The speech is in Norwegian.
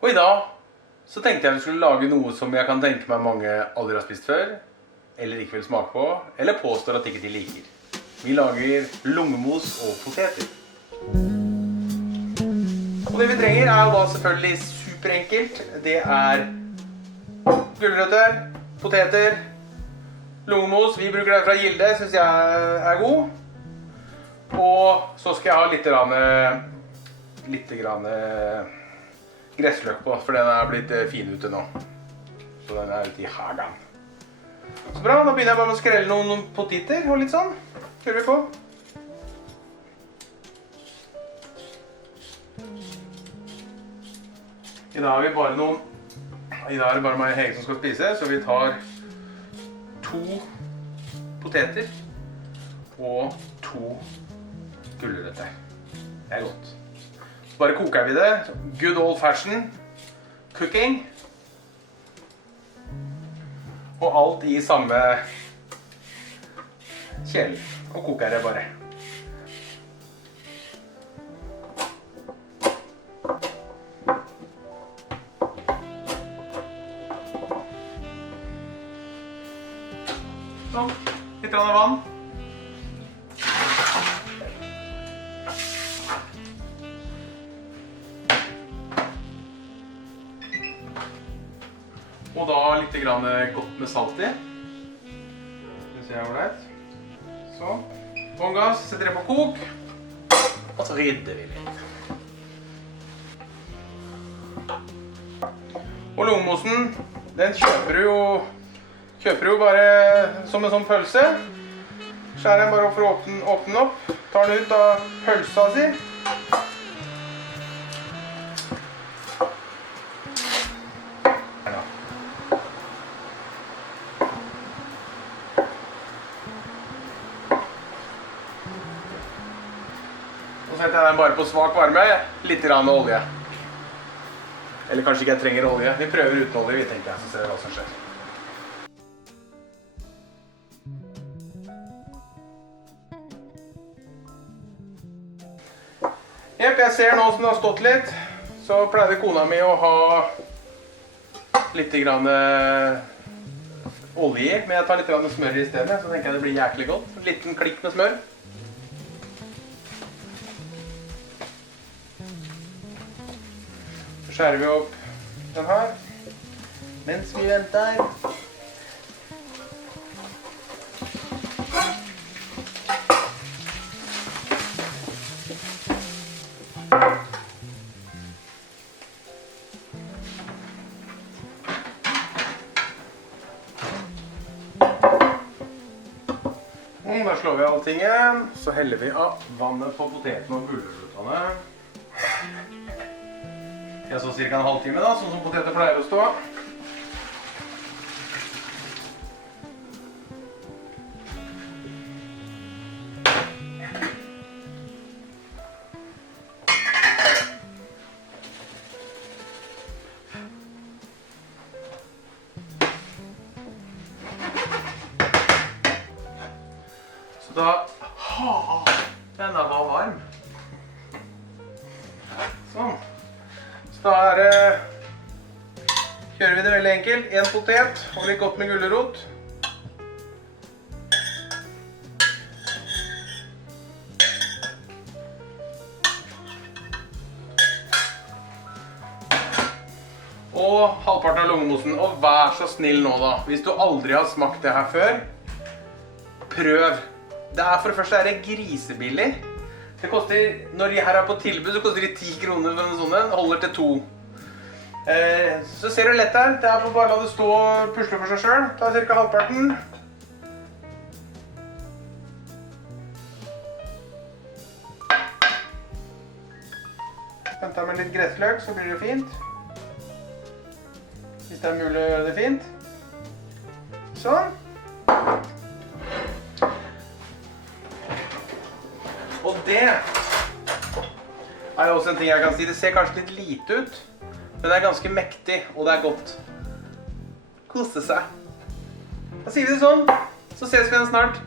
Og i dag så tenkte jeg vi skulle lage noe som jeg kan tenke meg mange aldri har spist før, eller ikke vil smake på, eller påstår at ikke de liker. Vi lager lungemos og poteter. Og det vi trenger er jo da selvfølgelig superenkelt. Det er gulrøtter, poteter, lungemos. Vi bruker den fra Gilde, synes jeg er god. Og så skal jeg ha litt gressløk på, for den er blitt fin ute nå. Så den er ute i hagen. Så bra, da begynner jeg bare med å skrelle noen poteter og litt sånn. Kjører vi på. I dag er det bare meg og Hege som skal spise, så vi tar 2 poteter og 2 gulrøtter. Det er godt. Så bare koker vi det. Good old fashion cooking. Og alt i samme kjelen. Og koker det bare. Sånn, litt vann. Og da litt godt med salt i. Det ser jeg ålreit. Så, bånn gass, setter det på kok. Og så rydder vi litt. Og lungemosen, den kjøper du jo bare som en sånn pølse. Skjærer den bare opp for å åpne den opp. Tar den ut av pølsa si. Så setter jeg den bare på svak varme, litt olje. Eller kanskje ikke jeg trenger olje. Vi prøver uten olje, vi tenker jeg, så ser vi hva som skjer. Jeg ser nå som det har stått litt, så pleide kona mi å ha litt olje i, men jeg tar litt smør i stedet, så tenker jeg det blir jæklig godt. En liten klikk med smør. Så skjærer vi opp den her, mens vi venter. Da slår vi alltingen, så heller vi av vannet på poteten og gulrøttene. Det er så cirka en halvtime da, sånn som poteter pleier å stå. Så da, den var varm. Sånn. Så da kjører vi det veldig enkelt. En potet og litt godt med gulrot. Og halvparten av lungemosen. Og vær så snill nå da. Hvis du aldri har smakt det her før, prøv. Det er for det første grisebillig. Det koster, når de her er på tilbud, så koster de 10 kroner for en sånn en. Holder til 2. Så ser du lett her. Det er bare å la det stå og pusle for seg selv. Ta cirka halvparten. Venter med litt gressløk, så blir det fint. Hvis det er mulig å gjøre det fint. Sånn. Og det er jo også en ting jeg kan si. Det ser kanskje litt lite ut, men det er ganske mektig, og det er godt. Kose seg. Da sier vi det sånn. Så ses vi igjen snart.